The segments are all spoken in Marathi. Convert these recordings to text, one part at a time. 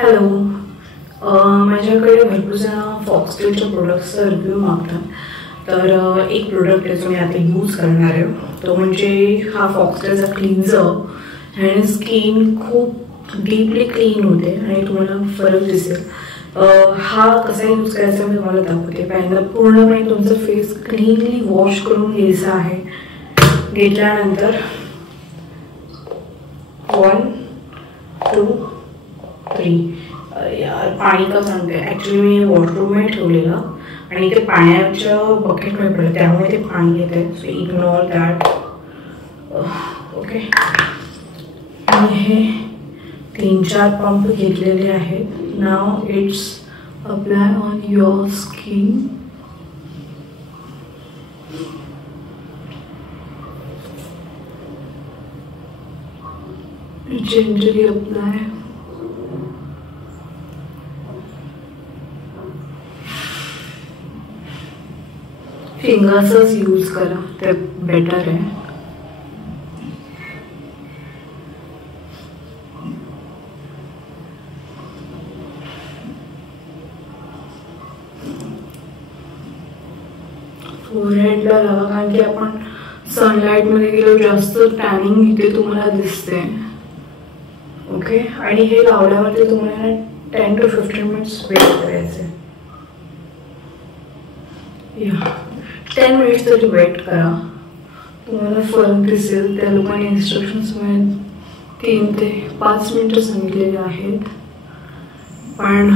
हॅलो. माझ्याकडे भरपूर जण फॉक्सटेलच्या प्रोडक्ट्सचा रिव्ह्यू मागतात. तर एक प्रोडक्ट आहे जो मी आता यूज करणार आहे, तो म्हणजे हा फॉक्सटेलचा क्लीन्झर. आणि स्किन खूप डीपली क्लीन होते आणि तुम्हाला फरक दिसेल. हा कसा यूज करायचा मी तुम्हाला दाखवते. पहिल्यांदा पूर्णपणे तुमचं फेस क्लीनली वॉश करून घ्यायचं आहे. घेतल्यानंतर 1 2 3 यार पाणी का सांगते, ॲक्च्युली मी वॉशरूममध्ये ठेवलेलं आणि ते पाण्याचं बकेटमध्ये पडलं, त्यामुळे ते पाणी येते. So ignore that. ओके. आणि हे 3-4 पंप घेतलेले आहेत. नाव it's apply on your skin. Gently apply. फिंगर्सच यूज करा, ते बेटर आहे. फोरहेडला लावा, कारण की आपण सनलाईटमध्ये गेलो जास्त टॅनिंग इथे तुम्हाला दिसते. ओके. आणि हे लावल्यावरती तुम्हाला 10 to 15 मिनिट्स वेट करायचे. 10 मिनिट्स तरी वेट करा, तुम्हाला फरक दिसेल. त्या लोकांनी इन्स्ट्रक्शन्समध्ये 3 ते 5 मिनिटं सांगितलेले आहेत. पण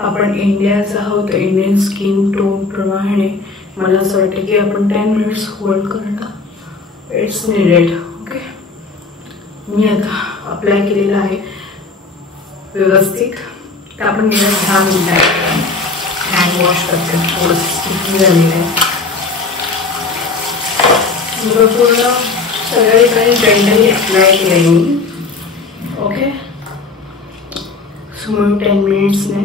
आपण इंडियाचा आहोत, इंडियन स्किन टोन प्रमाणे मला असं वाटतं की आपण 10 मिनिट्स होल्ड करणं इट्स निडेड. ओके. मी आता अप्लाय केलेलं आहे व्यवस्थित. तर आपण गेल्या 10 मिनिटात हँड वॉश करते. थोडं स्टिकी झालेलं आहे. पूर्ण सगळ्या ठिकाणी जेंटली अप्लाय केलं आहे मी. ओके. सो 10 मिनिट्सने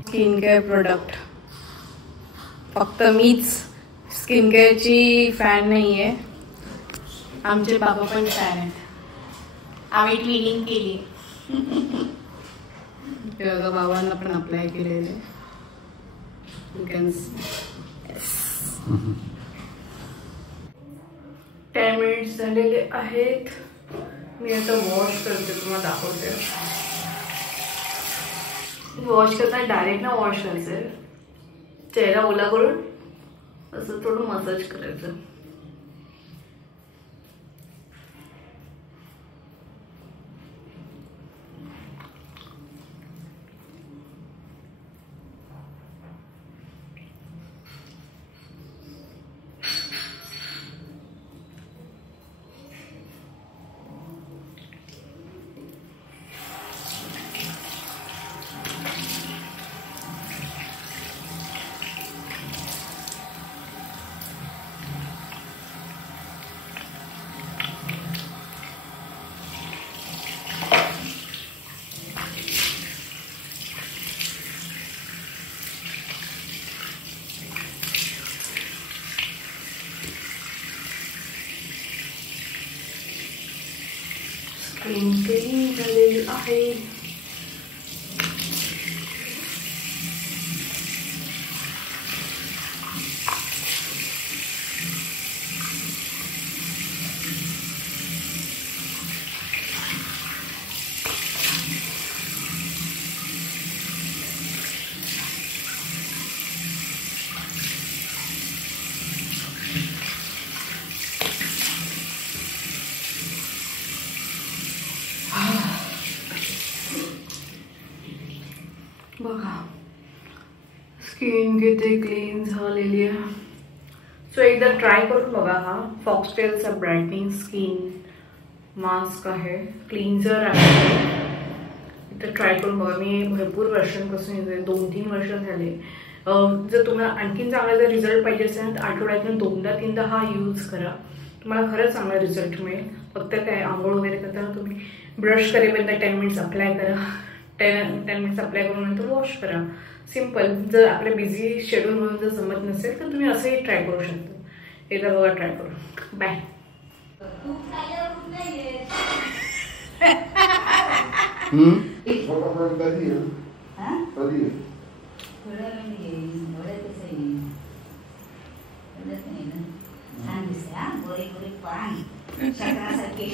स्किन केअर प्रोडक्ट. फक्त मीच स्किन केअरची फॅन नाही आहे, आमचे बाबा पण फॅन आहेत. आम्ही ट्विनिंग केली. तेव्हा बाबांना पण अप्लाय केलेले. You can see. 10 मिनिट्स झालेले आहेत. मी आता वॉश करते, तुम्हाला दाखवते. वॉश करताना डायरेक्ट ना वॉश करायचं, चेहरा ओला करून असं थोडं मसाज करायचं. स्किन क्लीन झालेली आहे. बघा स्किन किती क्लीन झालेली आहे. सो एकदा ट्राय करून बघा. हा फॉक्सटेलचा ब्राईटनिंग स्किन मास्क आहे, क्लीन्झर आहे. इथं ट्राय करून बघा. मी भरपूर वर्षांपासून येते, 2-3 वर्ष झाले. जर तुम्हाला आणखीन चांगला जर रिझल्ट पाहिजे असेल तर आठवड्यातून 2दा-3दा हा यूज करा, तुम्हाला खरंच चांगला रिझल्ट मिळेल. फक्त काय आंघोळ वगैरे करताना तुम्ही ब्रश करेपर्यंत 10 मिनिट्स अप्लाय करा. 10 मिनिट्स अप्लाय करून नंतर वॉश करा. सिम्पल. जर आपल्या बिझी शेड्यूलमधून जर जमत नसेल तर तुम्ही असंही ट्राय करू शकता. एकदा बघा ट्राय करून. बाय. छान दिसते हा, गोरे गोरे पान शकरासारखे.